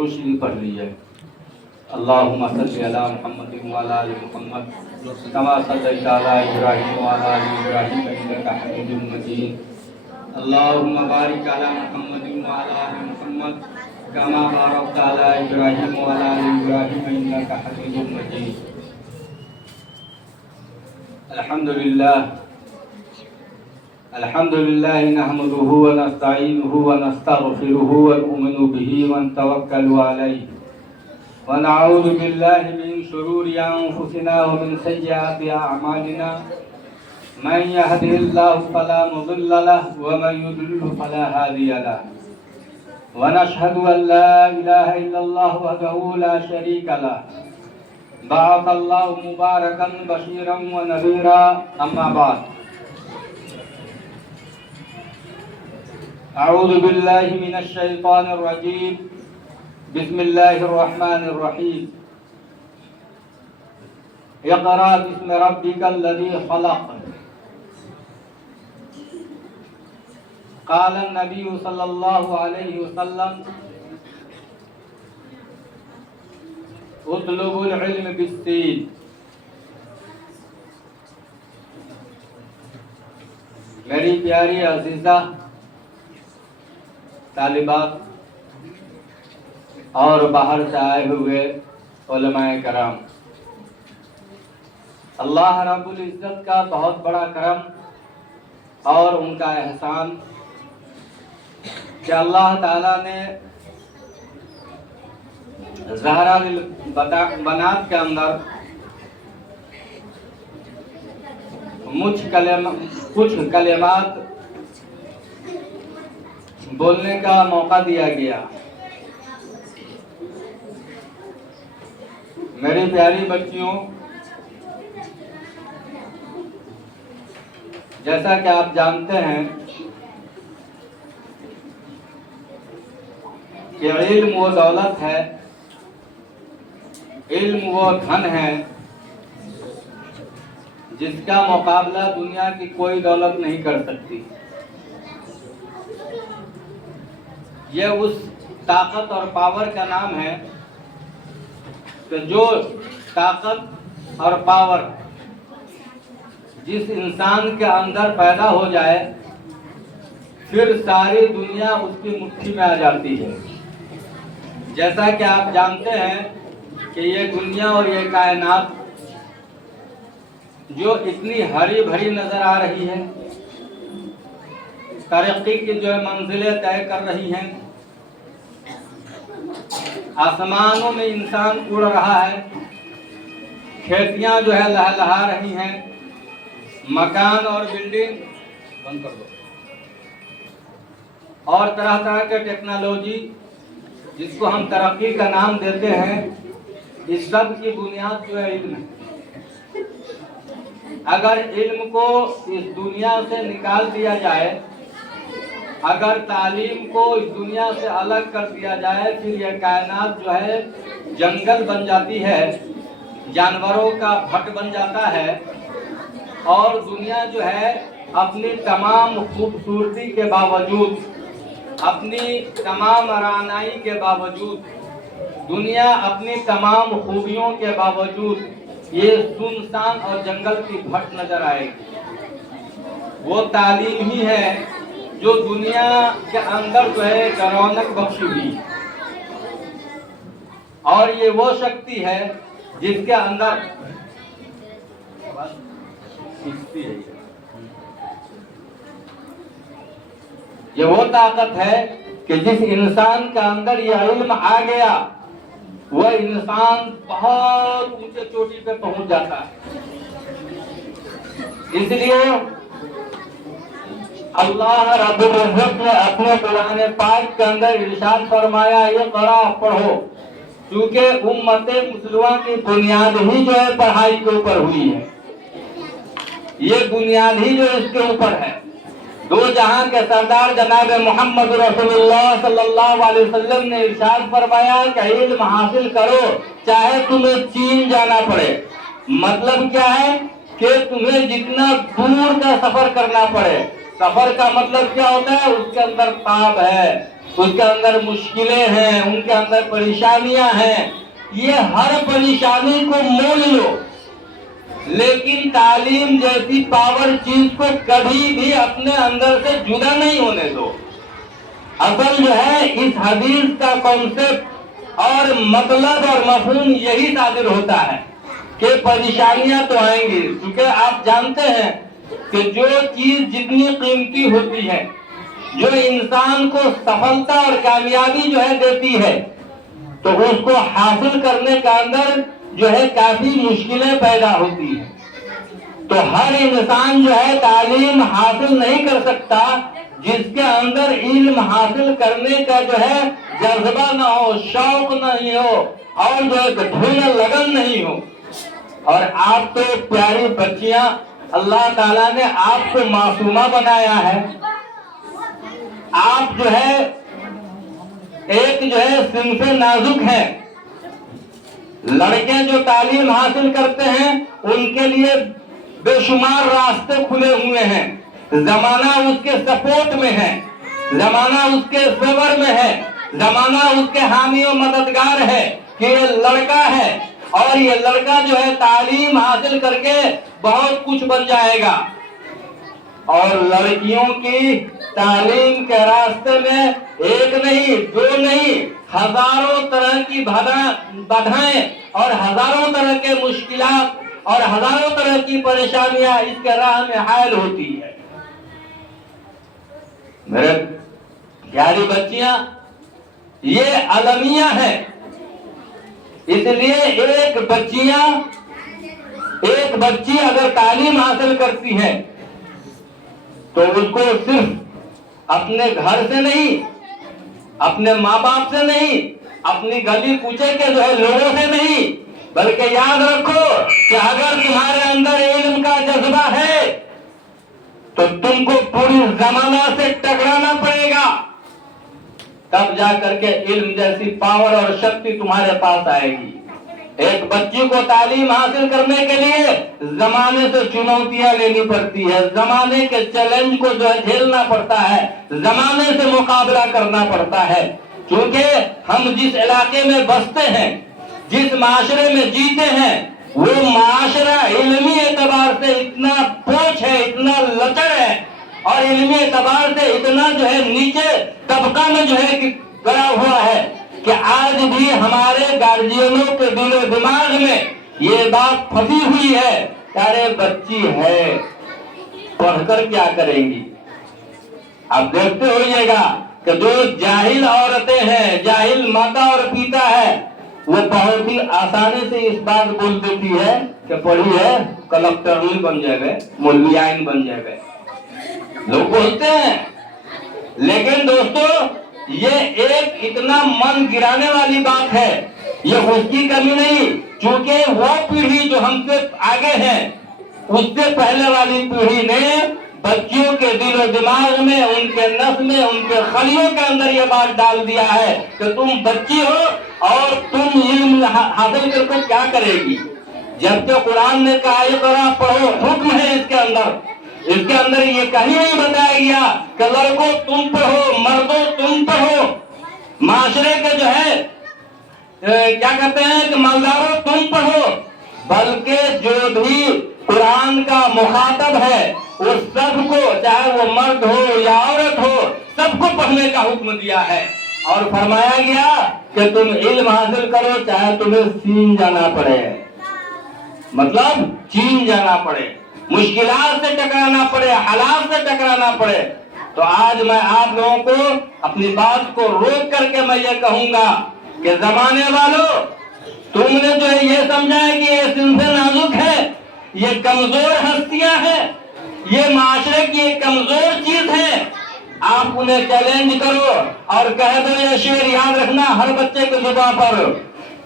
درود شریف پڑھ لیجیے۔ اللہم صلی علی محمد وعلی آل محمد کما صلیت علی ابراہیم وعلی آل ابراہیم انک حمید مجید۔ اللہم بارک علی محمد وعلی آل محمد کما بارکت علی ابراہیم وعلی آل ابراہیم انک حمید مجید۔ الحمدللہ نحمده ونستعینه ونستغفره ونؤمن به ونتوکل علیہ ونعوذ باللہ من شرور انفسنا ومن سیئات اعمالنا من يهده الله فلا مضل له ومن يضلل فلا هادي له ونشهد ان لا اله الا الله وحده لا شريك له بعث الله مباركا بشيرا ونذيرا اما بعد اعوذ باللہ من الشیطان الرجیم بسم اللہ الرحمن الرحیم اقرأ باسم ربک الذی خلق قال النبی صلی اللہ علیہ وسلم اطلب العلم بالسین۔ میری پیاری عزیزہ طالبات اور باہر سے آئے ہوئے علماء کرام، اللہ رب العزت کا بہت بڑا کرم اور ان کا احسان کہ اللہ تعالیٰ نے زہرا البنات کے اندر کچھ کلمات بولنے کا موقع دیا گیا۔ میری پیاری بچیوں، جیسا کہ آپ جانتے ہیں کہ علم وہ دولت ہے، علم وہ دھن ہے جس کا مقابلہ دنیا کی کوئی دولت نہیں کر سکتی۔ یہ اس طاقت اور پاور کا نام ہے کہ جو طاقت اور پاور جس انسان کے اندر پیدا ہو جائے پھر ساری دنیا اس کی مٹھی میں آ جاتی ہے۔ جیسا کہ آپ جانتے ہیں کہ یہ دنیا اور یہ کائنات جو اتنی ہری بھری نظر آ رہی ہے، ترقی کی جو منزلیں طے کر رہی ہیں، آسمانوں میں انسان اڑ رہا ہے، کھیتیاں جو ہے لہلہا رہی ہیں، مکان اور بلڈنگ بند کر دو، اور طرح طرح کے ٹیکنالوجی جس کو ہم ترقی کا نام دیتے ہیں، اس سب کی بنیاد جو ہے علم ہے۔ اگر علم کو اس دنیا سے نکال دیا جائے، اگر تعلیم کو اس دنیا سے الگ کر دیا جائے، پھر یہ کائنات جو ہے جنگل بن جاتی ہے، جانوروں کا بھٹ بن جاتا ہے، اور دنیا جو ہے اپنی تمام خوبصورتی کے باوجود، اپنی تمام رعنائی کے باوجود، دنیا اپنی تمام خوبیوں کے باوجود یہ سنسان اور جنگل کی بھٹ نظر آئے گی۔ وہ تعلیم ہی ہے جو دنیا کے اندر جو ہے رونق بخشی ہوئی، اور یہ وہ شکتی ہے جس کے اندر یہ وہ طاقت ہے کہ جس انسان کے اندر یہ علم آ گیا وہ انسان بہت اونچے چوٹی پہ پہنچ جاتا ہے۔ اس لیے اللہ رب العزت نے اپنے قرآن پاک کے اندر ارشاد فرمایا، یہ قرآ پڑھو، کیونکہ امت مسلمہ کی بنیاد ہی جو ہے پڑھائی کے اوپر ہوئی ہے، یہ بنیاد ہی جو اس کے اوپر ہے۔ دو جہاں کے سردار جناب محمد رسول اللہ صلی اللہ علیہ وسلم نے ارشاد فرمایا کہ علم حاصل کرو چاہے تمہیں چین جانا پڑے۔ مطلب کیا ہے کہ تمہیں جتنا دور کا سفر کرنا پڑے، सफर का मतलब क्या होता है? उसके अंदर ताब है, उसके अंदर मुश्किलें हैं, उनके अंदर परेशानियां हैं। ये हर परेशानी को मोल लो, लेकिन तालीम जैसी पावर चीज को कभी भी अपने अंदर से जुदा नहीं होने दो। असल जो है इस हदीस का कॉन्सेप्ट और मतलब और मफहूम यही साबित होता है कि परेशानियां तो आएंगी, क्योंकि आप जानते हैं कि जो चीज जितनी कीमती होती है, जो इंसान को सफलता और कामयाबी जो है देती है, तो उसको हासिल करने का अंदर जो है काफी मुश्किलें पैदा होती हैं। तो हर इंसान जो है तालीम हासिल नहीं कर सकता जिसके अंदर इल्म हासिल करने का जो है जज्बा ना हो, शौक नहीं हो और जो है धुन लगन नहीं हो। और आप तो प्यारी बच्चियां, अल्लाह ताला ने आपको मासूमा बनाया है। आप जो है एक जो है सिंफे नाजुक है। लड़के जो तालीम हासिल करते हैं उनके लिए बेशुमार रास्ते खुले हुए हैं। जमाना उसके सपोर्ट में है, जमाना उसके फेवर में है, जमाना उसके हामी और मददगार है कि ये लड़का है और ये लड़का जो है तालीम हासिल करके बहुत कुछ बन जाएगा। और लड़कियों की तालीम के रास्ते में एक नहीं, दो नहीं, हजारों तरह की बाधाएं और हजारों तरह के मुश्किलात और हजारों तरह की परेशानियां इसके राह में हायल होती है। मेरे प्यारी बच्चियां, ये अलमिया है। इसलिए एक बच्ची अगर तालीम हासिल करती है तो उसको सिर्फ अपने घर से नहीं, अपने माँ बाप से नहीं, अपनी गली कूचे के जो है लोगों से नहीं, बल्कि याद रखो कि अगर तुम्हारे अंदर इल्म का जज्बा है तो तुमको पूरी जमाना से टकराना पड़ेगा, तब जाकर के इल्म जैसी पावर और शक्ति तुम्हारे पास आएगी। एक बच्ची को तालीम हासिल करने के लिए जमाने से चुनौतियां लेनी पड़ती है, जमाने के चैलेंज को जो है झेलना पड़ता है, जमाने से मुकाबला करना पड़ता है। क्योंकि हम जिस इलाके में बसते हैं, जिस माशरे में जीते हैं, वो माशरा इल्मी एतबार से इतना पोच है, इतना लचर है और इल्मी एतबार से इतना जो है नीचे तबका में जो है गड़ा हुआ है कि आज भी हमारे गार्जियनों के दिलो दिमाग में ये बात फंसी हुई है, अरे बच्ची है पढ़कर क्या करेंगी। आप देखते होइएगा कि जो जाहिल औरतें हैं, जाहिल माता और पिता है, वो बहुत ही आसानी से इस बात बोल देती है कि पढ़ी है कलेक्टर बन जाएगा, मौलवियाइन बन जाएगा, लोग बोलते हैं। लेकिन दोस्तों ये एक इतना मन गिराने वाली बात है, ये उसकी कमी नहीं, क्योंकि वो पीढ़ी जो हमसे आगे है, उससे पहले वाली पीढ़ी ने बच्चियों के दिलो दिमाग में, उनके नस में, उनके खलियों के अंदर ये बात डाल दिया है कि तुम बच्ची हो और तुम इल्म हासिल करके क्या करेगी। जबकि कुरान ने कहा इक़रा पढ़ो, हुक्म है इसके अंदर ये कहीं नहीं बताया गया कि लड़कों तुम पढ़ो, मर्दों तुम पढ़ो, माशरे के जो है क्या कहते हैं कि मलदारों तुम पढ़ो, बल्कि जो भी कुरान का मुखातब है वो सबको, चाहे वो मर्द हो या औरत हो, सबको पढ़ने का हुक्म दिया है। और फरमाया गया कि तुम इल्म हासिल करो चाहे तुम्हें चीन जाना पड़े, मतलब चीन जाना पड़े, मुश्किलात से टकराना पड़े, हालात से टकराना पड़े। तो आज मैं आप लोगों को अपनी बात को रोक करके मैं ये कहूंगा कि जमाने वालों, तुमने जो है ये समझा है कि ये सिंसे नाजुक है, ये कमजोर हस्तियां हैं, ये माशरे की एक कमजोर चीज है, आप उन्हें चैलेंज करो और कह दो ये शेर याद रखना हर बच्चे की जुबान पर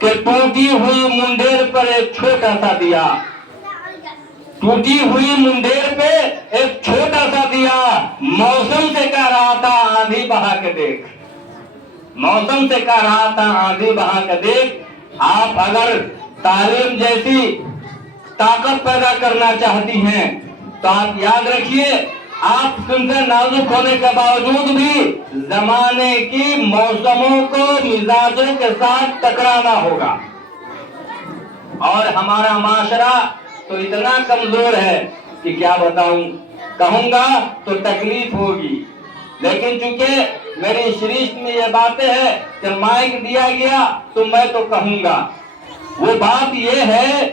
कि टूटी हुई मुंडेर पर एक छोटा सा दिया, टूटी हुई मुंडेर पे एक छोटा सा दिया, मौसम से कह रहा था आंधी बहा के देख, मौसम से कह रहा था आंधी बहा के देख। आप अगर तालीम जैसी ताकत पैदा करना चाहती हैं तो आप याद रखिए, आप तुमसे नाजुक होने के बावजूद भी जमाने की मौसमों को मिजाजों के साथ टकराना होगा। और हमारा माशरा तो इतना कमजोर है कि क्या बताऊं, कहूंगा तो तकलीफ होगी। लेकिन चूंकि मेरी शरीफ में ये बातें है कि माइक दिया गया तो मैं तो कहूंगा। वो बात ये है,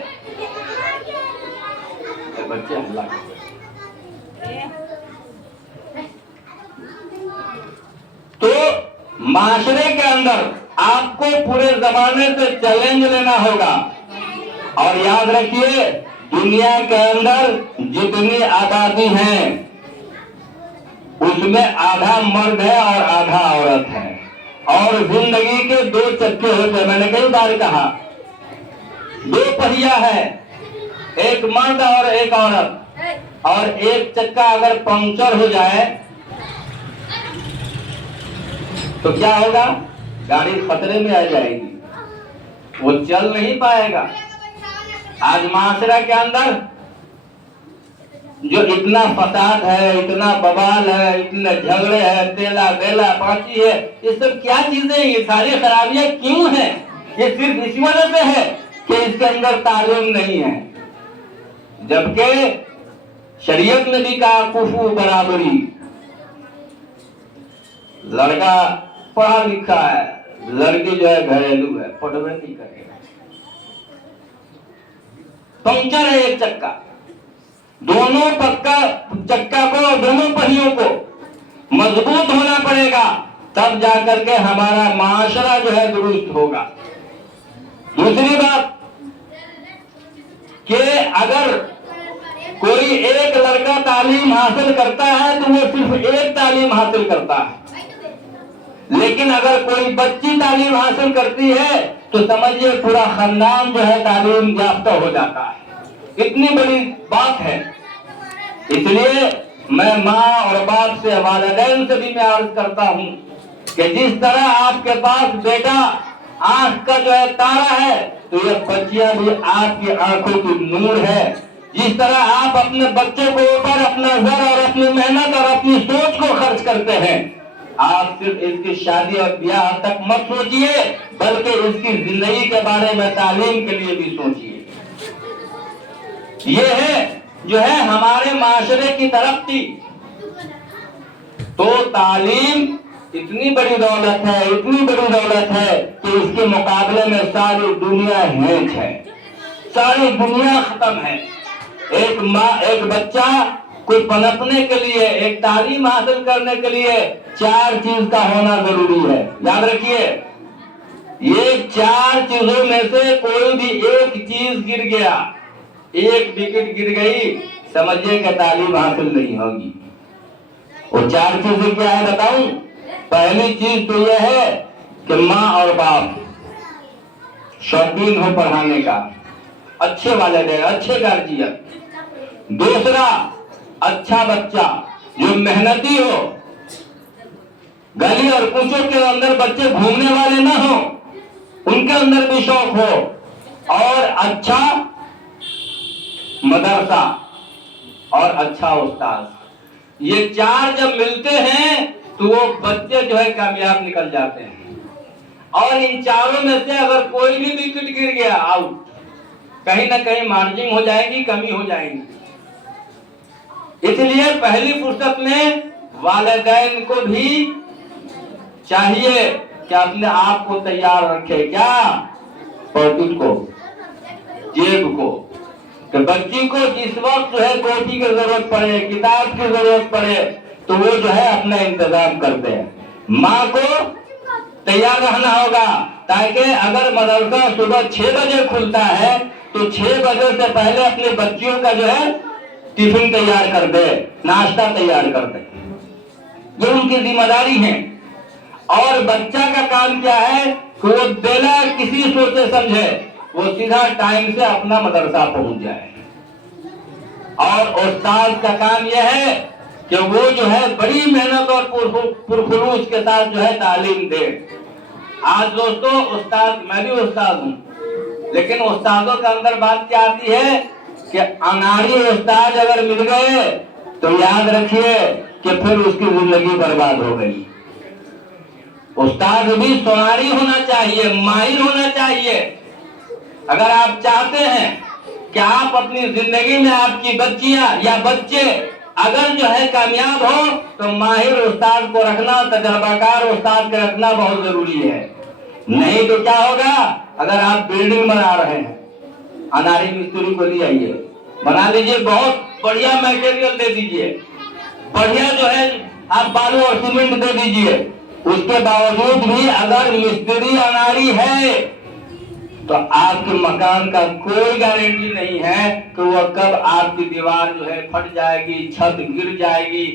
बच्चे हल्ला तो माशरे के अंदर आपको पूरे जमाने से चैलेंज लेना होगा। और याद रखिए, दुनिया के अंदर जितनी आबादी है उसमें आधा मर्द है और आधा औरत है। और जिंदगी के दो चक्के होते हैं, मैंने कई बार कहा, दो पहिया है, एक मर्द और एक औरत। और एक चक्का अगर पंक्चर हो जाए तो क्या होगा, गाड़ी खतरे में आ जाएगी, वो चल नहीं पाएगा। आज माशरा के अंदर जो इतना फसाद है, इतना बवाल है, इतने झगड़े हैं, तेला बेला पाची है, ये सब क्या चीजें, ये सारी खराबियां क्यों हैं? ये सिर्फ इसी वजह से है कि इसके अंदर तालीम नहीं है। जबकि शरीयत में भी कहा कुफू बराबरी, लड़का पढ़ा लिखा है, लड़की जो है घरेलू है, पढ़वे नहीं करेगा। पंक्चर है एक चक्का, दोनों चक्का को, दोनों पहियों को मजबूत होना पड़ेगा, तब जाकर के हमारा माशरा जो है दुरुस्त होगा। दूसरी बात कि अगर कोई एक लड़का तालीम हासिल करता है तो वो सिर्फ एक तालीम हासिल करता है, लेकिन अगर कोई बच्ची तालीम हासिल करती है तो समझिए पूरा खानदान जो है तालीम याफ्ता हो जाता है। इतनी बड़ी बात है। इसलिए मैं माँ और बाप से, वालिदैन से भी मैं अर्ज करता हूँ कि जिस तरह आपके पास बेटा आंख का जो है तारा है, तो ये बच्चियां भी आपकी आंखों की नूर है। जिस तरह आप अपने बच्चे को ऊपर अपना घर और अपनी मेहनत और अपनी सोच को खर्च करते हैं, आप सिर्फ इसकी शादी और ब्याह तक मत सोचिए, बल्कि इसकी जिंदगी के बारे में तालीम के लिए भी सोचिए। ये है जो है हमारे माशरे की तरक्की। तो तालीम इतनी बड़ी दौलत है, इतनी बड़ी दौलत है कि इसके मुकाबले में सारी दुनिया हेंच है, सारी दुनिया खत्म है। एक माँ, एक बच्चा को पनपने के लिए, एक तालीम हासिल करने के लिए 4 चीज का होना जरूरी है। याद रखिए, ये 4 चीजों में से कोई भी एक चीज गिर गया, एक विकेट गिर गई, समझिए कि तालीम हासिल नहीं होगी। वो 4 चीजें क्या है बताऊं? पहली चीज तो यह है कि माँ और बाप शौकीन हो पढ़ाने का, अच्छे वालिदैन, अच्छे गार्जियन। दूसरा, अच्छा बच्चा जो मेहनती हो, गली और कूचों के अंदर बच्चे घूमने वाले ना हो, उनके अंदर भी शौक हो। और अच्छा मदरसा और अच्छा उस्ताद, ये 4 जब मिलते हैं तो वो बच्चे जो है कामयाब निकल जाते हैं। और इन चारों में से अगर कोई भी विकेट गिर गया, आउट, कहीं ना कहीं मार्जिन हो जाएगी, कमी हो जाएगी। इसलिए पहली फुर्सत में वालिदैन को भी चाहिए कि अपने आप को तैयार रखे, क्या, पॉकेट को, जेब को, कि बच्ची को जिस वक्त जो है कॉपी की जरूरत पड़े, किताब की जरूरत पड़े, तो वो जो है अपना इंतजाम करते हैं। माँ को तैयार रहना होगा, ताकि अगर मदरसा सुबह 6 बजे खुलता है तो 6 बजे से पहले अपने बच्चियों का जो है टिफिन तैयार कर दे, नाश्ता तैयार कर दे। ये उनकी जिम्मेदारी है। और बच्चा का काम क्या है कि वो बिना किसी सोचे समझे वो सीधा टाइम से अपना मदरसा पहुंच जाए। और उस्ताद का काम यह है कि वो जो है बड़ी मेहनत और पुरखुलूस के साथ जो है तालीम दे। आज दोस्तों, उस्ताद, मैं भी उस्ताद हूँ, लेकिन उस्तादों के अंदर बात क्या आती है कि अनाड़ी उस्ताद अगर मिल गए तो याद रखिए कि फिर उसकी जिंदगी बर्बाद हो गई। उस्ताद भी सोनारी होना चाहिए, माहिर होना चाहिए। अगर आप चाहते हैं कि आप अपनी जिंदगी में आपकी बच्चियां या बच्चे अगर जो है कामयाब हो, तो माहिर उस्ताद को रखना, तजर्बाकार उस्ताद को रखना बहुत जरूरी है। नहीं तो क्या होगा, अगर आप बिल्डिंग बना रहे हैं, अनारी मिस्त्री को ले आइए, बना लीजिए, बहुत बढ़िया मटेरियल दे दीजिए, बढ़िया जो है आप बालू और सीमेंट दे दीजिए, उसके बावजूद भी अगर मिस्त्री अनाड़ी है तो आपके मकान का कोई गारंटी नहीं है कि वह कब आपकी दीवार जो है फट जाएगी, छत गिर जाएगी,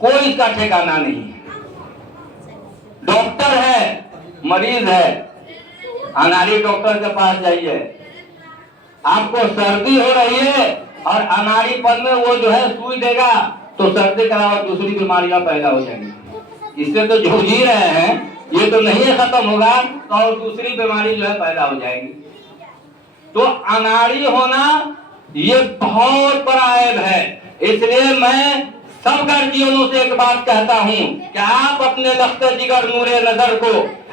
कोई इसका ठिकाना नहीं है। डॉक्टर है, मरीज है, अनाड़ी डॉक्टर के पास जाइए। आपको सर्दी हो रही है और अनाड़ीपन में वो जो है सुई देगा तो सर्दी के अलावा दूसरी बीमारियां पैदा हो जाएंगी। इससे तो जूझ ही रहे हैं, ये तो नहीं खत्म होगा तो और दूसरी बीमारी जो है पैदा हो जाएगी। तो अनाड़ी होना ये बहुत बड़ा ऐब है। इसलिए मैं सब गर्जियों से एक बात कहता हूँ कि आप अपने लख्त जिगर नूरे नजर को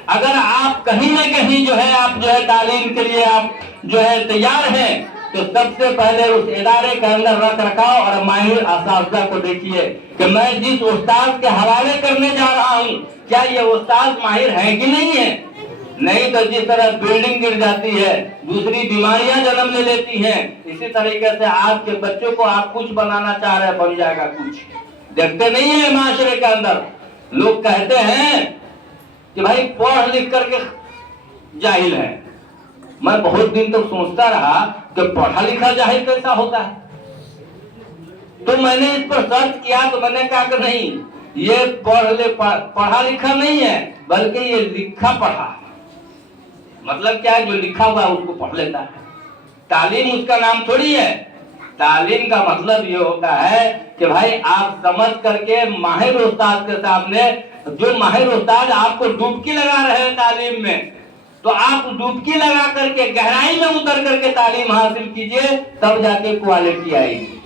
अगर आप कहीं न कहीं जो है आप जो है तालीम के लिए आप जो है तैयार हैं, तो सबसे पहले उस इदारे के अंदर रख रखाव और माहिर असातिज़ा को देखिए कि मैं जिस उस्ताद के हवाले करने जा रहा हूँ क्या ये उस्ताद माहिर है कि नहीं है। नहीं तो जिस तरह बिल्डिंग गिर जाती है, दूसरी बीमारियां जन्म ले लेती हैं, इसी तरीके से आपके बच्चों को आप कुछ बनाना चाह रहे हैं, बन जाएगा कुछ। देखते नहीं है माशरे के अंदर लोग कहते हैं कि भाई पढ़ लिख करके जाहिल है। मैं बहुत दिन तक सोचता रहा कि पढ़ा लिखा जाहिल कैसा होता है, तो मैंने इस पर सर्च किया तो मैंने कहा कि नहीं, ये पढ़ा लिखा नहीं है बल्कि ये लिखा पढ़ा है। मतलब क्या है, जो लिखा हुआ है उसको पढ़ लेता है। तालीम उसका नाम थोड़ी है। तालीम का मतलब ये होता है कि भाई आप समझ करके माहिर उस्ताद के सामने, जो माहिर उस्ताद आपको डुबकी लगा रहे हैं तालीम में, तो आप डुबकी लगा करके गहराई में उतर करके तालीम हासिल कीजिए, तब जाके क्वालिटी आएगी।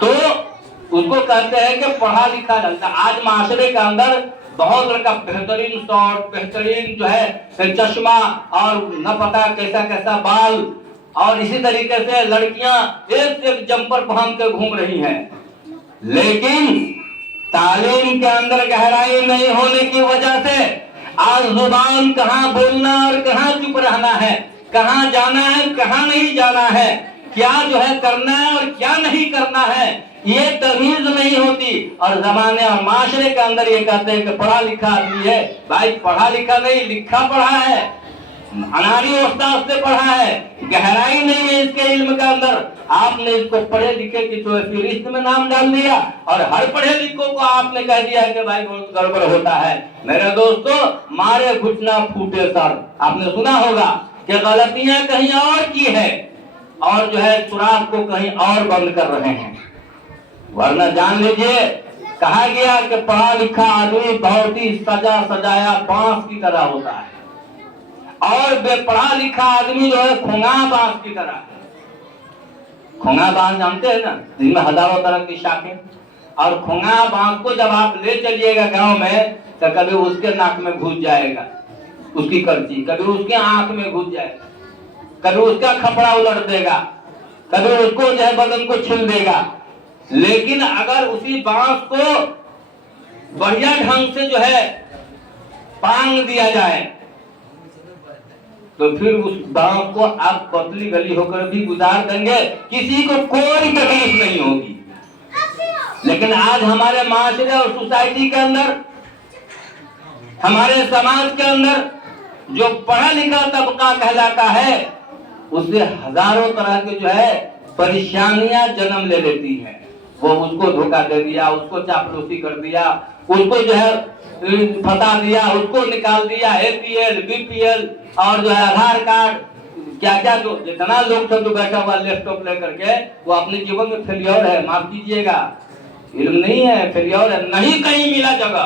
तो उसको कहते हैं कि पढ़ा लिखा लगता। आज माशरे के अंदर बहुत लड़का बेहतरीन शॉर्ट, बेहतरीन जो है चश्मा और न पता कैसा कैसा बाल, और इसी तरीके से लड़कियां एक से एक जंपर पहन के घूम रही हैं, लेकिन तालीम के अंदर गहराई नहीं होने की वजह से आज जुबान कहाँ बोलना और कहाँ चुप रहना है, कहाँ जाना है कहाँ नहीं जाना है, क्या जो है करना है और क्या नहीं करना है, ये तमीज नहीं होती। और जमाने और माशरे के अंदर ये कहते हैं कि पढ़ा लिखा आदमी है। भाई पढ़ा लिखा नहीं, लिखा पढ़ा है, अनाड़ी उस्ताद से पढ़ा है, गहराई नहीं है इसके इल्म के अंदर। आपने इसको पढ़े लिखे की तो फहरिस्त में नाम डाल दिया और हर पढ़े लिखों को आपने कह दिया कि भाई बहुत गड़बड़ होता है। मेरे दोस्तों, मारे घुटना फूटे सर, आपने सुना होगा कि गलतियां कहीं और की है और जो है सुराग को कहीं और बंद कर रहे हैं। वरना जान लीजिए, कहा गया कि पढ़ा लिखा आदमी बहुत ही सजा सजाया बांस की तरह होता है और बेपढ़ा लिखा आदमी जो है खुंगा बांस की तरह है। खुंगा बांस जानते हैं ना, जिनमें हजारों तरह की शाखें, और खुंगा बांस को जब आप ले चलिएगा गांव में तो कभी उसके नाक में घुस जाएगा उसकी कर्ची, कभी उसके आंख में घुस जाएगा, कभी उसका खपड़ा उलट देगा, कभी उसको जो है बदन को छील देगा। लेकिन अगर उसी बांस को बढ़िया ढंग से जो है पांग दिया जाए तो फिर उस बांस को आप पतली गली होकर भी गुजार देंगे, किसी को कोई तकलीफ नहीं होगी। लेकिन आज हमारे माशरे और सोसाइटी के अंदर, हमारे समाज के अंदर जो पढ़ा लिखा तबका कहलाता है, उससे हजारों तरह के जो है परेशानियां जन्म ले लेती हैं। वो उसको धोखा दे दिया, उसको चापलूसी कर दिया, उसको जो है फंसा दिया, उसको निकाल दिया, APL, BPL और जो है आधार कार्ड, क्या क्या जो जितना लोग सब जो बैठा हुआ लैपटॉप लेकर के वो अपने जीवन में फेलियर है। माफ कीजिएगा, इल्म नहीं है, फेलियर है, नहीं कहीं मिला जगह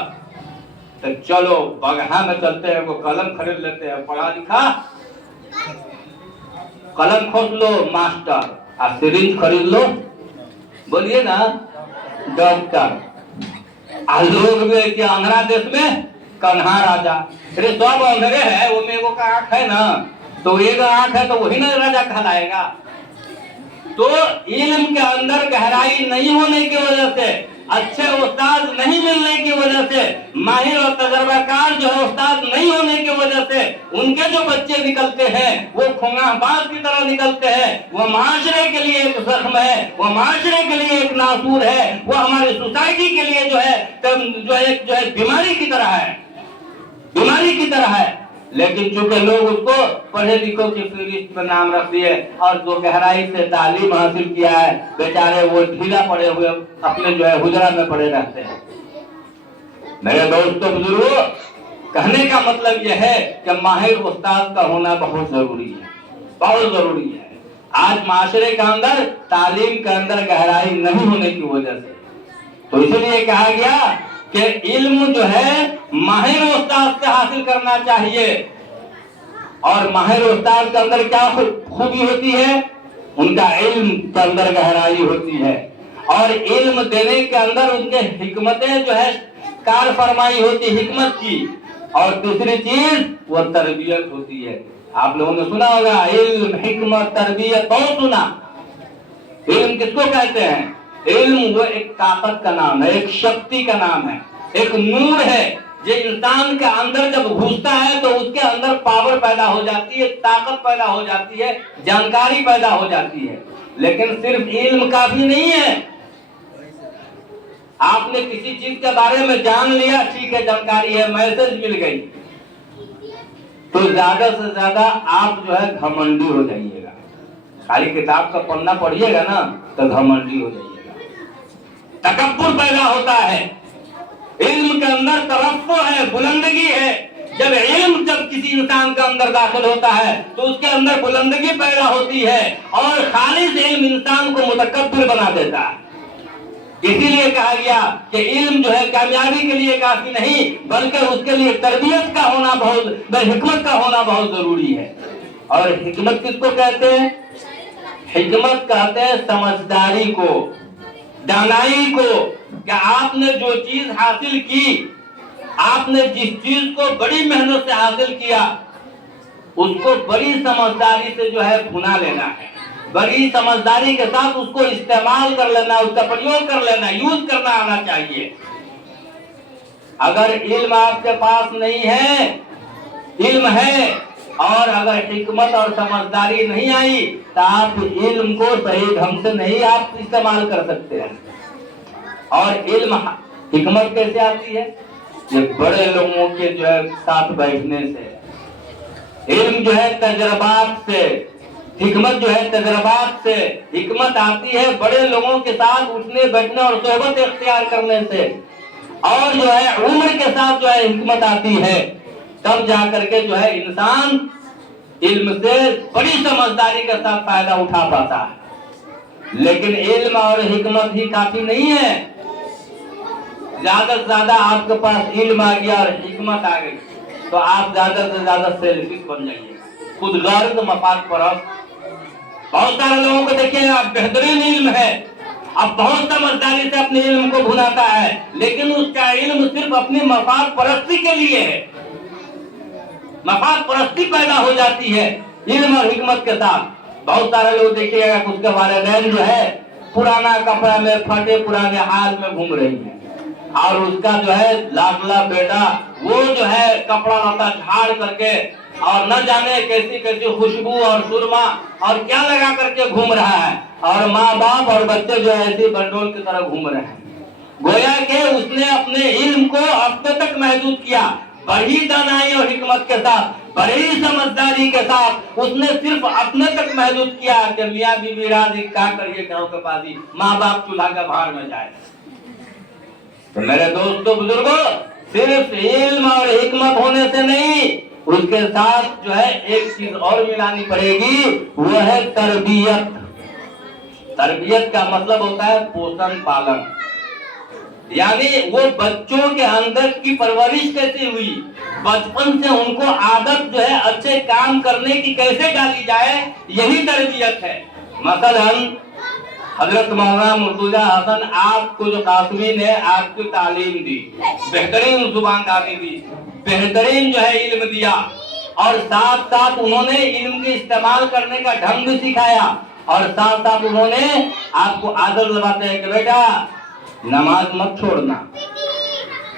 तो चलो बगहा में चलते हैं, वो कलम खरीद लेते हैं, पढ़ा लिखा कलम खोस लो मास्टर, और सिरिंज खरीद लो बोलिए ना, डॉक्टर। लोग भी कि आंध्रा देश में कन्हा राजा, अरे सब अंधेरे है, वो मेरे को का आंख है ना, तो एक आंख है तो वही ना राजा कहलाएगा। तो इल्म के अंदर गहराई नहीं होने की वजह से, अच्छे उस्ताद नहीं मिलने की वजह से, माहिर और तजर्बाकार जो है उस्ताद नहीं होने की वजह से उनके जो बच्चे निकलते हैं वो खुंगाबाज की तरह निकलते हैं। वो माशरे के लिए एक जख्म है, वो माशरे के लिए एक नासूर है, वो हमारी सोसाइटी के लिए जो है बीमारी की तरह है, बीमारी की तरह है। लेकिन चूंकि लोग उसको पढ़े लिखों की फहरिस्त में नाम रख दिए और जो गहराई से तालीम हासिल किया है बेचारे वो ढीला पड़े हुए अपने जो है हुजरा में पड़े रहते हैं। मेरे दोस्तों बुजुर्गों, कहने का मतलब यह है कि माहिर उस्ताद का होना बहुत जरूरी है, बहुत जरूरी है। आज माशरे के अंदर तालीम के अंदर गहराई नहीं होने की वजह से, तो इसलिए कहा गया कि इल्म जो है माहिर उस्ताद से हासिल करना चाहिए। और माहिर उस्ताद के अंदर क्या खूबी होती है? उनका इल्म के अंदर गहराई होती है और इल्म देने के अंदर उनके हिकमतें जो है कार फरमाई होती हिकमत की। और दूसरी चीज वो तरबियत होती है। आप लोगों ने सुना होगा इल्म हिकमत तरबियत, बहुत सुना। इल्म किसको कहते हैं? इल्म वो एक ताकत का नाम है, एक शक्ति का नाम है, एक नूर है जो इंसान के अंदर जब घुसता है तो उसके अंदर पावर पैदा हो जाती है, ताकत पैदा हो जाती है, जानकारी पैदा हो जाती है। लेकिन सिर्फ इल्म काफी नहीं है। आपने किसी चीज के बारे में जान लिया, ठीक है, जानकारी है, मैसेज मिल गई, तो ज्यादा से ज्यादा आप जो है घमंडी हो जाइएगा। खाली किताब का पन्ना पढ़िएगा ना तो घमंडी हो जाइएगा, तकब्बुर पैदा होता है। इल्म के अंदर तरफ़्फ़ु है, बुलंदगी है। जब किसी इंसान के अंदर दाखिल होता है तो उसके अंदर बुलंदगी पैदा होती है और खालिस इल्म इंसान को मुतकब्बिर बना देता है। इसीलिए कहा गया कि इल्म जो है कामयाबी के लिए काफी नहीं, बल्कि उसके लिए तरबियत का होना बहुत, हिकमत का होना बहुत जरूरी है। और हिकमत किसको कहते हैं? हिकमत कहते हैं समझदारी को, दानाई को। कि आपने जो चीज हासिल की, आपने जिस चीज को बड़ी मेहनत से हासिल किया, उसको बड़ी समझदारी से जो है भुना लेना है, बड़ी समझदारी के साथ उसको इस्तेमाल कर लेना, उसका प्रयोग कर लेना, यूज करना आना चाहिए। अगर इल्म आपके पास नहीं है, इल्म है और अगर हिकमत और समझदारी नहीं आई तो आप इल्म को सही ढंग से नहीं आप इस्तेमाल कर सकते हैं। और इल्म हिकमत कैसे आती है? ये बड़े लोगों के जो है साथ बैठने से। इल्म जो है तजर्बात से, हिकमत जो है तजर्बात से, हिकमत आती है बड़े लोगों के साथ उठने बैठने और सोहबत इख्तियार करने से। और जो है उम्र के साथ जो है हिकमत आती है, तब जाकर के जो है इंसान इल्म से बड़ी समझदारी के साथ फायदा उठा पाता है। लेकिन इल्म और हिकमत ही काफी नहीं है। ज्यादा से ज्यादा आपके पास इल्म आ गया और हिकमत आ गई तो आप ज्यादा से ज्यादा सेल्फिश बन जाइएगा, खुदगर्ज, मफाद परस्त। बहुत सारे लोगों को देखिए आप बेहतरीन इल्म है, अब बहुत समझदारी से अपने इल्म को भुनाता है, लेकिन उसका इल्म सिर्फ अपनी मफाद परस्ती के लिए है। मफाद परस्ती पैदा हो जाती है इल्म और हिकमत के साथ। बहुत सारे लोग देखिएगा उसके वालिदैन जो है पुराना कपड़ा में फटे पुराने हाल में घूम रही है और उसका जो है लाडला बेटा वो जो है कपड़ा लता झाड़ करके और न जाने कैसी कैसी खुशबू और सुरमा और क्या लगा करके घूम रहा है, और माँ बाप और बच्चे जो है ऐसे बंडोल की तरह घूम रहे हैं। गोया के उसने अपने इल्म को अपने तक महदूद किया, बड़ी दानाई और हिकमत के साथ, बड़ी समझदारी के साथ उसने सिर्फ अपने तक महदूद किया कि मियाँ बीवी राजी क्या करिए गाँव के पासी, माँ बाप चूल्हा का भार में जाए। तो मेरे दोस्तों बुजुर्गों, सिर्फ इल्म और हिकमत होने से नहीं, उसके साथ जो है एक चीज और मिलानी पड़ेगी, वो है तरबियत। तरबियत का मतलब होता है पोषण पालन, यानी वो बच्चों के अंदर की परवरिश कैसे हुई, बचपन से उनको आदत जो है अच्छे काम करने की कैसे डाली जाए, यही तरबियत है। मसलन حضرت مولانا مرتضیٰ حسن آپ کو جو قاسمی نے آپ کو تعلیم دی، بہترین زبان دانی دی، بہترین جو ہے علم دیا، اور ساتھ ساتھ انہوں نے علم کے استعمال کرنے کا ڈھنگ بھی سکھایا، اور ساتھ ساتھ انہوں نے آپ کو عادت دلاتے ہیں کہ بیٹا نماز مت چھوڑنا،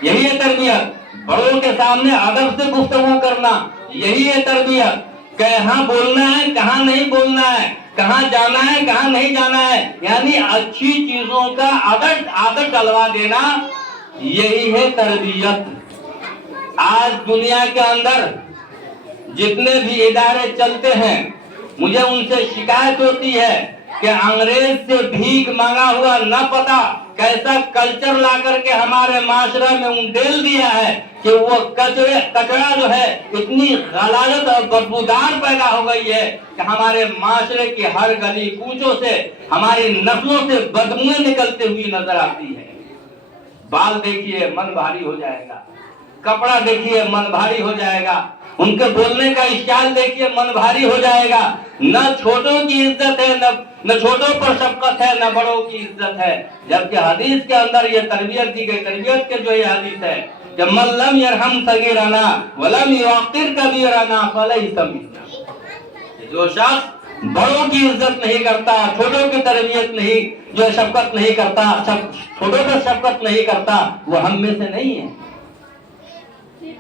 یہی ہے تربیت، بڑوں کے سامنے ادب سے گفتگو کرنا، یہی ہے تربیت، کہاں بولنا ہے کہاں نہیں بولنا ہے، کہاں جانا ہے کہاں نہیں جانا ہے، یعنی اچھی چیزوں کا عادت ڈلوا دینا، یہی ہے تربیت۔ آج دنیا کے اندر جتنے بھی ادارے چلتے ہیں، مجھے ان سے شکایت ہوتی ہے کہ انگریز سے بھیک مانگا ہوا نہ پتا کیسا کلچر لا کر کے ہمارے معاشرہ میں انڈیل دیا ہے کہ وہ کچرا جو ہے اتنی غلازت اور بدبودار پیدا ہو گئی ہے کہ ہمارے معاشرے کی ہر گلی کوچوں سے ہماری نسلوں سے بدبوئیں نکلتے ہوئی نظر آتی ہے۔ بال دیکھیے من بھاری ہو جائے گا، کپڑا دیکھیے من بھاری ہو جائے گا، ان کے بولنے کا اسٹائل دیکھیے من بھاری ہو جائے گا، نہ چھوٹوں کی عزت ہے، نہ چھوٹوں پر شفقت ہے، نہ بڑوں کی عزت ہے، جبکہ حدیث کے اندر یہ تربیت دی گئی، تربیت کے جو یہ حدیث ہے کہ من لم یرحم صغیرنا ولم یوقر کبیرنا فلیس منا، جو شخص بڑوں کی عزت نہیں کرتا، چھوٹوں کی تربیت نہیں، جو شفقت نہیں کرتا، چھوٹوں پر شفقت نہیں کرتا، وہ ہم میں سے نہیں ہے۔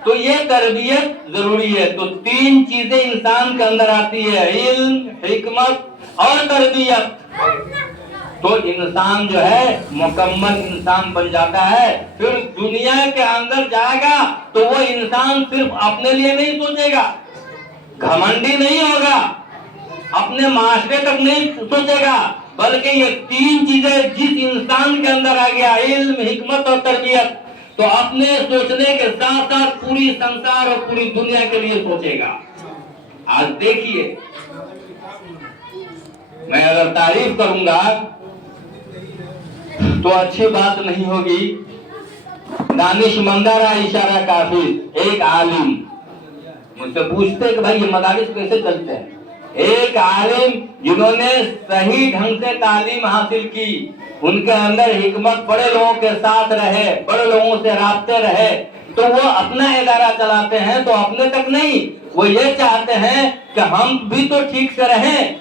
تو یہ تربیت ضروری ہے۔ تو تین چیزیں انسان کے اندر آتی ہے، علم، حکمت اور تربیت، تو انسان جو ہے مکمل انسان بن جاتا ہے۔ پھر دنیا کے اندر جائے گا تو وہ انسان صرف اپنے لیے نہیں سوچے گا، گھمنڈی نہیں ہوگا، اپنے معاشرے تک نہیں سوچے گا، بلکہ یہ تین چیزیں جس انسان کے اندر آ گیا، علم، حکمت اور تربیت، تو اپنے سوچنے کے ساتھ ساتھ پوری سنسار اور پوری دنیا کے لیے سوچے گا۔ آج دیکھیے، میں اگر تعریف کروں گا تو اچھی بات نہیں ہوگی، دانش مندارہ اشارہ کافی، ایک عالم مجھ سے پوچھتے کہ بھائی یہ مدارس کیسے چلتے ہیں، ایک عالم جنہوں نے صحیح ڈھنگ سے تعلیم حاصل کی، ان کے اندر حکمت، بڑے لوگوں کے ساتھ رہے، بڑے لوگوں سے رابطے رہے، تو وہ اپنا ادارہ چلاتے ہیں تو اپنے تک نہیں، وہ یہ چاہتے ہیں کہ ہم بھی تو ٹھیک سے رہیں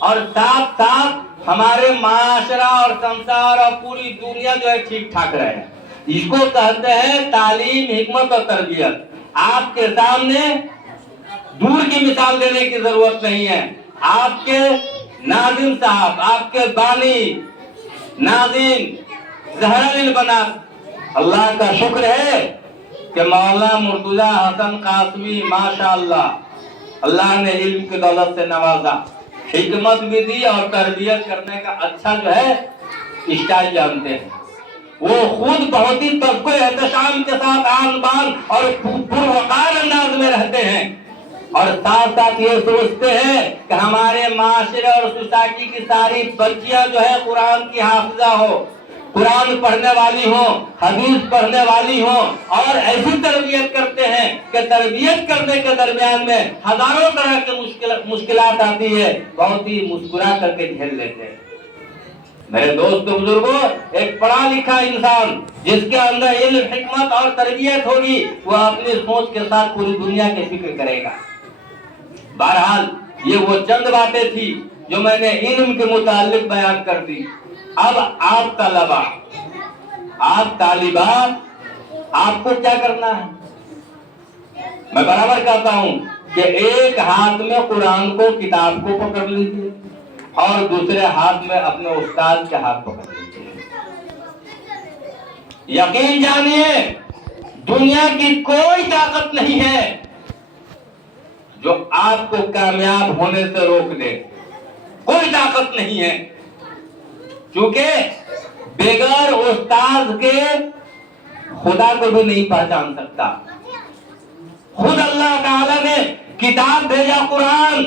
اور ساتھ ساتھ ہمارے معاشرہ اور سنسار اور پوری دنیا جو ہے ٹھیک ٹھاک رہے۔ اس کو کہتے ہیں تعلیم، حکمت اور تربیت۔ آپ کے سامنے دور کی مثال دینے کی ضرورت نہیں ہے، آپ کے ناظم صاحب، آپ کے بانی ناظم زہرا للبنات، اللہ کا شکر ہے کہ مولانا مرتضیٰ حسن قاسمی ماشاءاللہ اللہ نے علم کی دولت سے نوازا، حکمت بھی دی اور تربیت کرنے کا اچھا جو ہے اسٹائل جانتے ہیں۔ وہ خود بہت ہی تذکر احتشام کے ساتھ آن بان اور پروقار انداز میں رہتے ہیں، اور ساتھ ساتھ یہ سوچتے ہیں کہ ہمارے معاشرے اور سوسائٹی کی ساری بچیاں جو ہے قرآن کی حافظہ ہو، قرآن پڑھنے والی ہوں، حدیث پڑھنے والی ہوں، اور ایسی تربیت کرتے ہیں کہ تربیت کرنے کے درمیان میں ہزاروں طرح کے مشکلات آتی ہے، بہت ہی مسکرا کر کے جھیل لیتے ہیں۔ میرے دوست بزرگوں، ایک پڑھا لکھا انسان جس کے اندر علم، حکمت اور تربیت ہوگی، وہ اپنی سوچ کے ساتھ پوری دنیا کی فکر کرے گا۔ بہرحال یہ وہ چند باتیں تھی جو میں نے علم کے متعلق بیان کر دی۔ اب آپ طلبہ، آپ طالبات، آپ کو کیا کرنا ہے؟ میں برابر کہتا ہوں کہ ایک ہاتھ میں قرآن کو، کتاب کو پکڑ لیجیے اور دوسرے ہاتھ میں اپنے استاد کے ہاتھ پکڑ لیجیے۔ یقین جانیے دنیا کی کوئی طاقت نہیں ہے جو آپ کو کامیاب ہونے سے روک دے، کوئی طاقت نہیں ہے، کیونکہ بغیر استاد کے خدا کو بھی نہیں پہچان سکتا۔ خود اللہ تعالی نے کتاب بھیجا قرآن،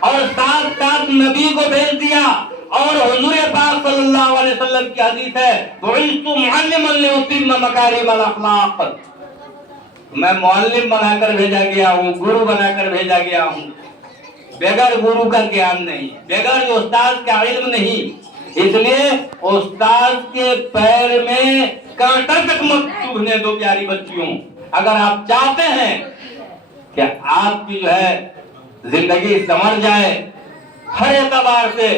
اور ساتھ ساتھ نبی کو بھیج دیا، اور حضور پاک صلی اللہ علیہ وسلم کی حدیث ہے بعثت معلما لاتم مکارم الاخلاق، میں معلم بنا کر بھیجا گیا ہوں، گرو بنا کر بھیجا گیا ہوں۔ بغیر گرو کا گیان نہیں، بغیر استاد کا علم نہیں، اس لیے استاد کے پیر میں کانٹا تک مت چبھنے دو پیاری بچیوں. اگر آپ چاہتے ہیں کہ آپ کی جو ہے زندگی سنور جائے ہر اعتبار سے،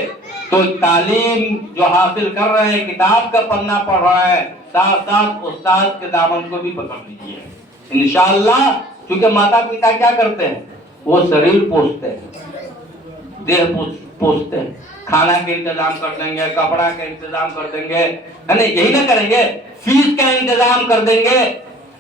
تو تعلیم جو حاصل کر رہے ہیں، کتاب کا پنہ پڑھ رہا ہے، ساتھ ساتھ استاد کے دامن کو بھی پکڑ لیجیے انشاءاللہ. کیونکہ ماتا پتا کیا کرتے ہیں؟ وہ شریر پوچھتے ہیں، دیہ پوچھتے ہیں، کھانا کا انتظام کر دیں گے، کپڑا کا انتظام کر دیں گے، یہی نہ کریں گے، فیس کا انتظام کر دیں گے،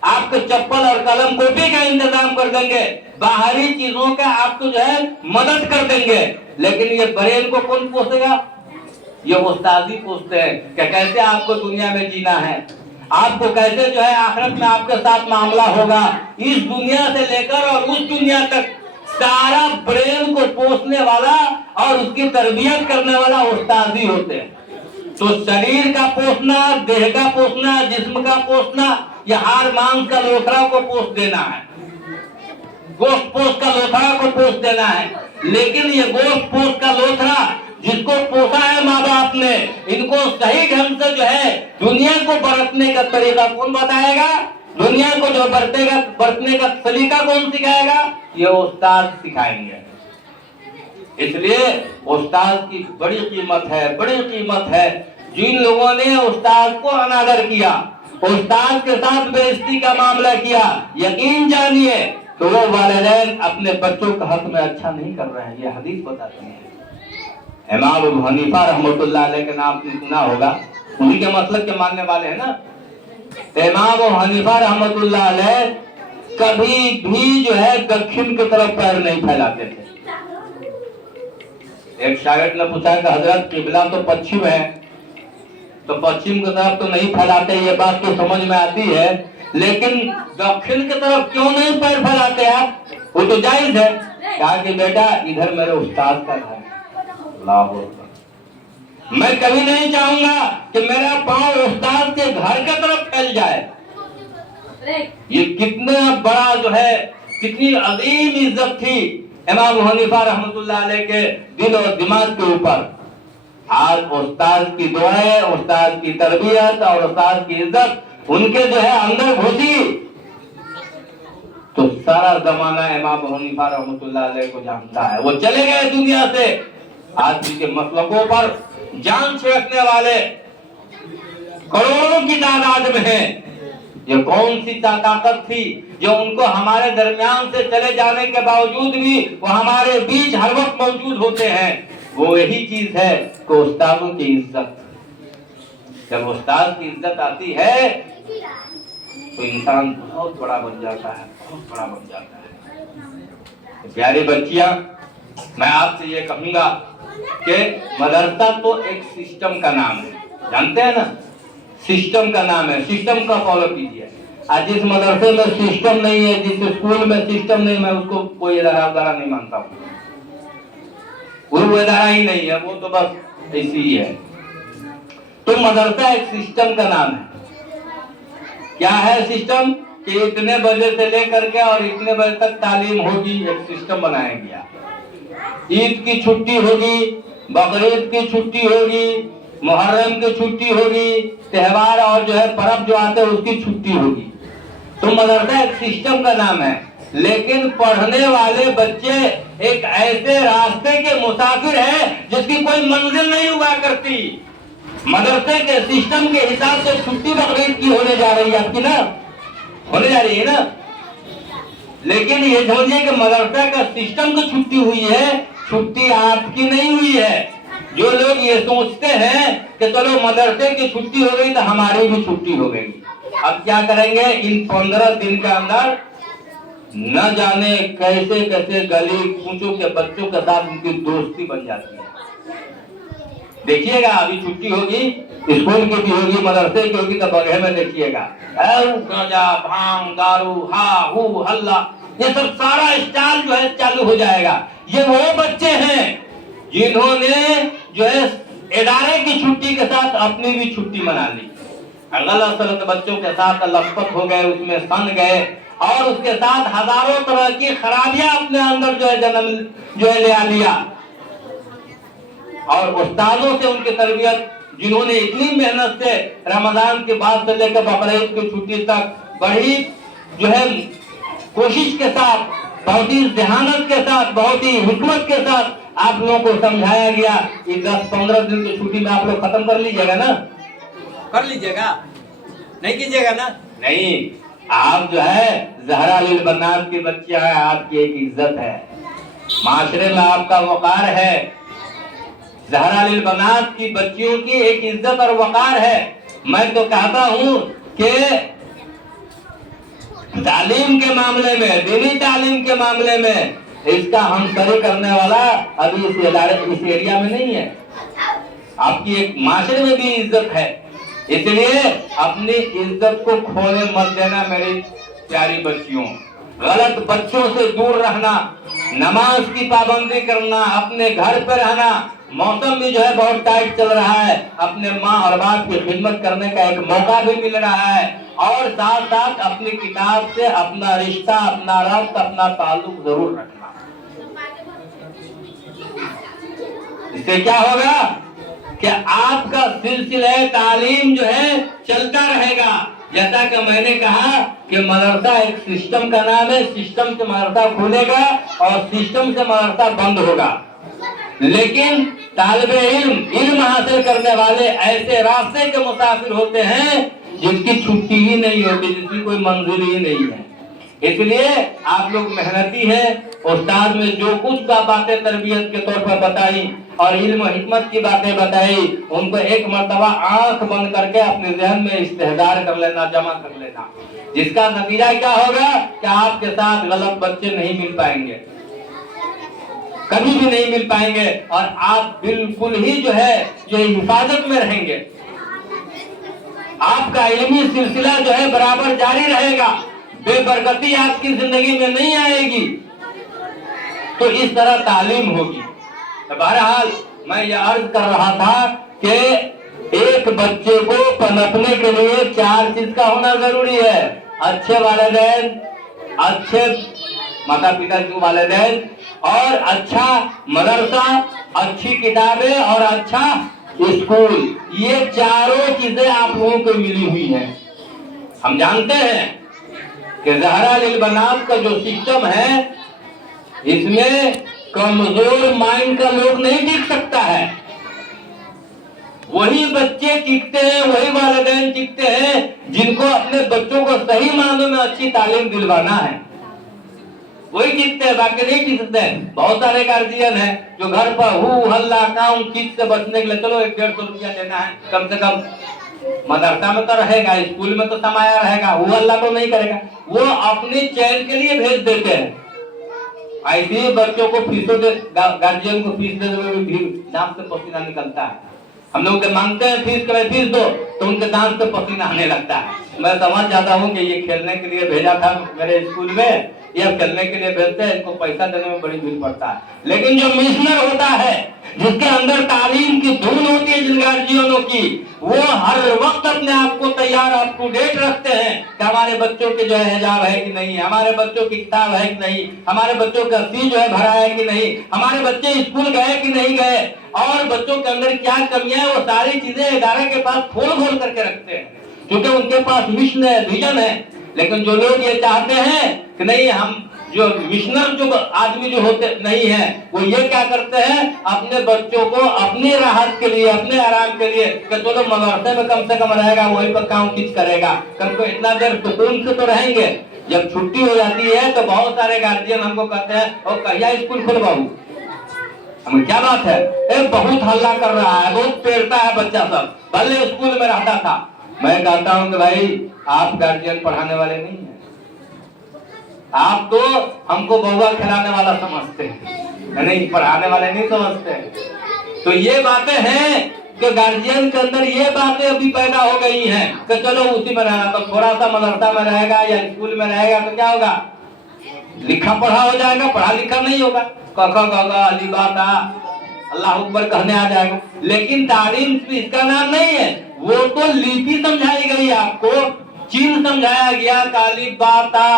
آپ کے چپل اور قلم کاپی کا انتظام کر دیں گے، باہری چیزوں کا آپ کو جو ہے مدد کر دیں گے. لیکن یہ برین کو کون پوچھے گا؟ یہ استاد ہی پوچھتے ہیں کہ کیسے آپ کو دنیا میں جینا ہے، آپ کو کیسے جو ہے آخرت میں آپ کے ساتھ معاملہ ہوگا. اس دنیا سے لے کر اور اس دنیا تک سارا برین کو پوچھنے والا اور اس کی تربیت کرنے والا استاد ہی ہوتے ہیں. تو شریر کا پوچھنا، دیہ کا پوچھنا، جسم کا پوچھنا، یہ ہار مانس کا لوتھڑا کو پوچھ دینا ہے، گوشت پوش کا لوتھڑا کو پوچھ دینا ہے. لیکن یہ گوشت پوش کا لوتھڑا جس کو پوسا ہے ماں باپ نے، ان کو صحیح ڈھنگ سے جو ہے دنیا کو برتنے کا طریقہ کون بتائے گا؟ دنیا کو جو برتنے کا طریقہ کون سکھائے گا؟ یہ استاد سکھائیں گے. اس لیے استاد کی بڑی قیمت ہے، بڑی قیمت ہے. جن لوگوں نے استاد کو انادر کیا، استاد کے ساتھ بے عزتی کا معاملہ کیا، یقین جانیے تو وہ والدین اپنے بچوں کا حق میں اچھا نہیں کر رہے ہیں. یہ حدیث بتاتے ہیں. امام ابو حنیفہ رحمۃ اللہ علیہ کے نام سنا ہوگا، انہی کے مسلک کے ماننے والے ہیں نا. امام ابو حنیفہ رحمۃ اللہ علیہ کبھی بھی جو ہے دکھن کی طرف پیر نہیں پھیلاتے تھے. ایک شاگرد نے پوچھا کہ حضرت قبلہ تو پچھم ہے، تو پچھم کی طرف تو نہیں پھیلاتے، یہ بات تو سمجھ میں آتی ہے، لیکن دکھن کی طرف کیوں نہیں پیر پھیلاتے آپ؟ وہ تو جائز ہے. کہا کہ بیٹا ادھر میرے استاد کا گھر ہے. اللہ اکبر. میں کبھی نہیں چاہوں گا کہ میرا پاؤں استاد کے گھر کی طرف پھیل جائے. یہ کتنا بڑا جو ہے، کتنی عظیم عزت تھی امام حنیفہ رحمۃ اللہ علیہ کے دل اور دماغ کے اوپر. آج استاد کی دعائیں، استاد کی تربیت اور استاد کی عزت ان کے جو ہے اندر گھسی تو سارا زمانہ امام حنیفہ رحمۃ اللہ علیہ کو جانتا ہے. وہ چلے گئے دنیا سے، آج کے مسلکوں پر جان چھڑکنے والے کروڑوں کی تعداد میں ہیں. یہ کون سی طاقت تھی جو ان کو ہمارے درمیان سے چلے جانے کے باوجود بھی وہ ہمارے بیچ ہر وقت موجود ہوتے ہیں؟ وہ یہی چیز ہے کہ استادوں کی عزت. جب استاد کی عزت آتی ہے تو انسان بہت بڑا بن جاتا ہے، بہت بڑا بن جاتا ہے. پیاری بچیاں، میں آپ سے یہ کہوں گا کہ مدرسہ تو ایک سسٹم کا نام ہے، جانتے ہیں نا، سسٹم کا نام ہے. سسٹم کا فالو کیجیے. آج جس مدرسے میں سسٹم نہیں ہے، جس اسکول میں سسٹم نہیں، میں اس کو کوئی ادارہ نہیں مانتا ہوں. وہ ادارہ ہی نہیں ہے، وہ تو بس ایسی ہی ہے. تو مدرسہ ایک سسٹم کا نام ہے. کیا ہے سسٹم؟ کہ اتنے بجے سے لے کر کے اور اتنے بجے تک تعلیم ہوگی، ایک سسٹم بنایا گیا. عید کی چھٹی ہوگی، بقرعید کی چھٹی ہوگی، محرم کی چھٹی ہوگی، تہوار اور جو ہے پرب جو آتے ہیں اس کی چھٹی ہوگی. تو مدرسہ ایک سسٹم کا نام ہے. لیکن پڑھنے والے بچے ایک ایسے راستے کے مسافر ہیں جس کی کوئی منزل نہیں ہوا کرتی. مدرسے کے سسٹم کے حساب سے چھٹی بقرعید کی ہونے جا رہی ہے آپ کی نا، ہونے جا رہی ہے نا. لیکن یہ سمجھیے کہ مدرسہ کا سسٹم کو چھٹی ہوئی ہے، چھٹی آپ کی نہیں ہوئی ہے. جو لوگ یہ سوچتے ہیں کہ چلو مدرسے کی چھٹی ہو گئی تو ہماری بھی چھٹی ہو گئی، اب کیا کریں گے؟ ان 15 دن کے اندر نہ جانے کیسے کیسے گلی کوچوں کے بچوں کے ساتھ ان کی دوستی بن جاتی ہے. دیکھیے گا ابھی چھٹی ہوگی، اسکول کی بھی ہوگی، مدرسے کی ہوگی، تو بغیر میں دیکھیے گا گاجا، بھانگ، دارو، ہا ہو ہلا، یہ سب سارا اسٹائل جو ہے چالو ہو جائے گا. یہ وہ بچے ہیں جنہوں نے جو ہے ادارے کی چھٹی کے ساتھ اپنی بھی چھٹی منا لی. غلط سلط بچوں کے ساتھ لطفت ہو گئے، اس میں سن گئے اور اس کے ساتھ ہزاروں طرح کی خرابیاں اپنے اندر جو ہے جنم جو ہے لے لیا. اور استادوں سے ان کی تربیت جنہوں نے اتنی محنت سے رمضان کے بعد سے لے کر بقرعید کی چھٹی تک بڑی جو ہے کوشش کے ساتھ، بہت ہی ذہانت کے ساتھ، بہت ہی حکمت کے ساتھ آپ لوگوں کو سمجھایا گیا کہ 10-15 دن کی چھٹی میں آپ لوگ ختم کر لیجیے گا نا؟ کر لیجیے گا؟ نہیں کیجیے گا نا؟ نہیں، آپ جو ہے زہرا للبنات کی بچیاں ہیں، آپ کی ایک عزت ہے، معاشرے میں آپ کا وقار ہے، زہرا للبنات کی بچیوں کی ایک عزت اور وقار ہے۔ میں تو کہتا ہوں کہ تعلیم کے معاملے میں، دینی تعلیم کے معاملے میں اس کا ہم سری کرنے والا ابھی اس ایریا میں نہیں ہے۔ آپ کی ایک معاشرے میں بھی عزت ہے، اس لیے اپنی عزت کو کھونے مت دینا میری پیاری بچیوں۔ غلط بچوں سے دور رہنا، نماز کی پابندی کرنا، اپنے گھر پہ رہنا، موسم بھی جو ہے بہت ٹائٹ چل رہا ہے، اپنے ماں اور باپ کی خدمت کرنے کا ایک موقع بھی مل رہا ہے، اور ساتھ ساتھ اپنی کتاب سے اپنا رشتہ، اپنا ربط، اپنا تعلق ضرور رکھنا۔ اس سے کیا ہوگا کہ آپ کا سلسلہ تعلیم جو ہے چلتا رہے گا۔ جیسا کہ میں نے کہا کہ مدرسہ ایک سسٹم کا نام ہے، سسٹم سے مدرسہ کھلے گا اور سسٹم سے مدرسہ بند ہوگا، لیکن طالب علم حاصل کرنے والے ایسے راستے کے مسافر ہوتے ہیں جس کی چھٹی ہی نہیں ہوتی، جس کی کوئی منزل ہی نہیں ہے۔ اس لیے آپ لوگ محنتی ہیں، استاد میں جو کچھ باتیں تربیت کے طور پر بتائی اور علم و حکمت کی باتیں بتائی، ان کو ایک مرتبہ آنکھ بند کر کے اپنے ذہن میں استحضار کر لینا، جمع کر لینا، جس کا نتیجہ کیا ہوگا کہ آپ کے ساتھ غلط بچے نہیں مل پائیں گے، کبھی بھی نہیں مل پائیں گے، اور آپ بالکل ہی جو ہے یہ حفاظت میں رہیں گے۔ آپ کا علمی سلسلہ جو ہے برابر جاری رہے گا، بے برکتی آپ کی زندگی میں نہیں آئے گی۔ تو اس طرح تعلیم ہوگی۔ بہرحال میں یہ عرض کر رہا تھا کہ ایک بچے کو پنپنے کے لیے 4 چیز کا ہونا ضروری ہے: اچھے والدین، اچھے ماتا پتا کے والدین، اور اچھا مدرسہ، اچھی کتابیں اور اچھا اسکول۔ یہ چاروں چیزیں آپ لوگوں کو ملی ہوئی ہیں۔ ہم جانتے ہیں کہ زہرا للبنات کا جو سسٹم ہے، اس میں کمزور مائنڈ کا لوگ نہیں ٹک سکتا ہے۔ وہی بچے ٹکتے ہیں، وہی والدین ٹکتے ہیں جن کو اپنے بچوں کو صحیح معنوں میں اچھی تعلیم دلوانا ہے، وہی ٹکتے ہیں، باقی نہیں ٹکتے ہیں۔ بہت سارے گارجین ہیں جو گھر پر ہو ہلا کاؤں کچ سے بچنے کے لیے چلو 150 روپیہ لینا ہے کم سے کم، مدرسہ میں تو رہے گا، اسکول میں تو سمایا رہے گا، وہ اللہ تو نہیں کرے گا، وہ اپنی چین کے لیے بھیج دیتے ہیں۔ ایسے ہی بچوں کو فیسوں دے، گارجین کو فیس دینے میں بھی دانت سے پسینہ نکلتا ہے۔ ہم لوگ جب مانگتے ہیں فیس کہ فیس دو تو ان کے دانت سے پسینہ آنے لگتا ہے۔ میں سمجھ جاتا ہوں کہ یہ کھیلنے کے لیے بھیجا تھا میرے اسکول میں، یہ کھیلنے کے لیے بھیجتے ہیں، ان کو پیسہ دینے میں بڑی بھیڑ پڑتا ہے۔ لیکن جو مشنر ہوتا ہے، جس کے اندر تعلیم کی دھن ہوتی ہے جن گارجینوں کی، وہ ہر وقت اپنے آپ کو تیار، اپ ٹو ڈیٹ رکھتے ہیں کہ ہمارے بچوں کے جو ہے حجاب ہے کہ نہیں، ہمارے بچوں کی کتاب ہے کہ نہیں، ہمارے بچوں کا فی جو ہے بھرا ہے کہ نہیں، ہمارے بچے اسکول گئے کہ نہیں گئے، اور بچوں کے اندر کیا کمیاں ہیں، وہ ساری چیزیں ادارے کے پاس کھول کھول کر کے رکھتے ہیں، کیونکہ ان کے پاس مشن ہے، ویژن ہے۔ لیکن جو لوگ یہ چاہتے ہیں کہ نہیں، ہم جو مشنر جو آدمی جو ہوتے نہیں ہیں، وہ یہ کیا کرتے ہیں، اپنے بچوں کو اپنی راحت کے لیے، اپنے آرام کے لیے کہ چلو مدرسے میں کم سے کم رہے گا، وہیں پر کام کچھ کرے گا، کم کو اتنا دیر سکون سے تو رہیں گے۔ جب چھٹی ہو جاتی ہے تو بہت سارے گارجین ہم کو کہتے ہیں اور کہیا اسکول کھلواؤں، ہمیں کیا بات ہے، بہت ہلہ کر رہا ہے، بہت پیڑتا ہے بچہ سب، بھلے اسکول میں رہتا تھا۔ میں کہتا ہوں کہ بھائی آپ گارجین پڑھانے والے نہیں ہیں، آپ تو ہم کو بہوا کھلانے والا سمجھتے ہیں، نہیں پڑھانے والے نہیں سمجھتے ہیں۔ تو یہ باتیں ہیں کہ گارجین کے اندر یہ باتیں ابھی پیدا ہو گئی ہیں کہ چلو اسی میں رہنا، تو تھوڑا سا مدرسہ میں رہے گا یا اسکول میں رہے گا تو کیا ہوگا، لکھا پڑھا ہو جائے گا، پڑھا لکھا نہیں ہوگا، ک کھ گ گھ الف با تا اللہ اکبر کہنے آ جائے گا۔ لیکن تعلیم اس کا نام نہیں ہے، وہ تو لیپی سمجھائی گئی، آپ کو چین سمجھایا گیا، الف با تا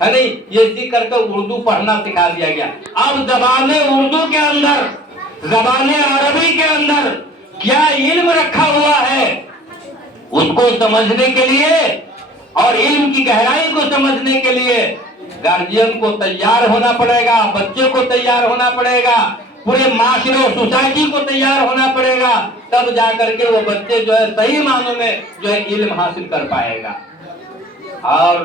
ہے نہیں، یہ سیکھ کر کے اردو پڑھنا سکھا دیا گیا۔ اب زبان اردو کے اندر زبان عربی کے اندر کیا علم رکھا ہوا ہے اس کو سمجھنے کے لیے اور علم کی گہرائی کو سمجھنے کے لیے گارجین کو تیار ہونا پڑے گا، بچے کو تیار ہونا پڑے گا، پورے معاشرے اور سوسائٹی کو تیار ہونا پڑے گا، تب جا کر کے وہ بچے جو ہے صحیح معنوں میں جو ہے علم حاصل کر پائے گا۔ اور